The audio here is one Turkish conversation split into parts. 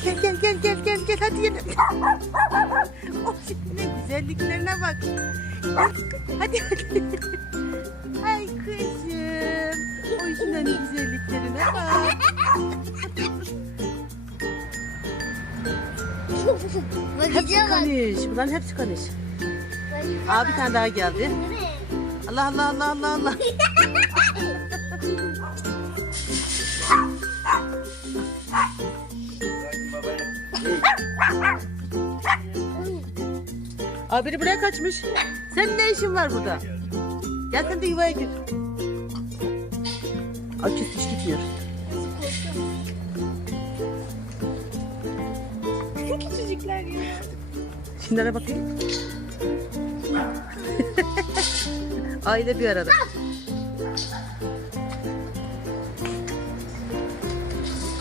Gel gel gel gel gel gel gel hadi yine. oh ne güzelliklerine bak. Hadi hadi. Ay kızım. Oy şunların güzelliklerine bak. Hepsi kanış. Bunların hepsi kanış. Aa bir tane daha geldi. Allah Allah Allah Allah Allah. Aa biri buraya kaçmış. Senin ne işin var burada? Gel sen de yuvaya gir. Aa küsmüş gitmiyor. Küçücükler ya. Şunlara bakayım. Aile bir arada.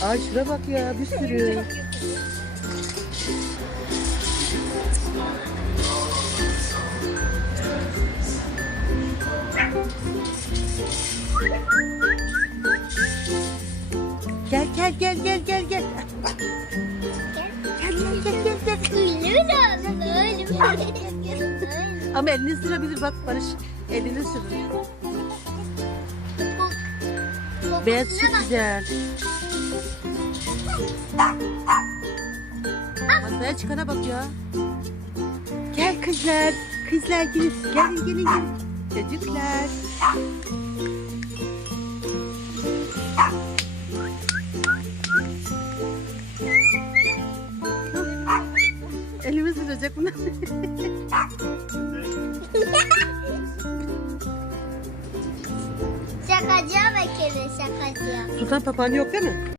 Ay şuna bak ya bir sürü. Gel gel gel gel gel gel. Gel gel gel gel gel. Ama elini sürebilir bak Barış. Elini sürür. Beyaz çok güzel. Masaya çıkana bak ya. Gel kızlar. Kızlar gelin. Gelin gelin gelin. Çocuklar. Elimi sürecek bunlar. Şakacıya bakıyoruz şakacıya. Sultan papağanı yok değil mi?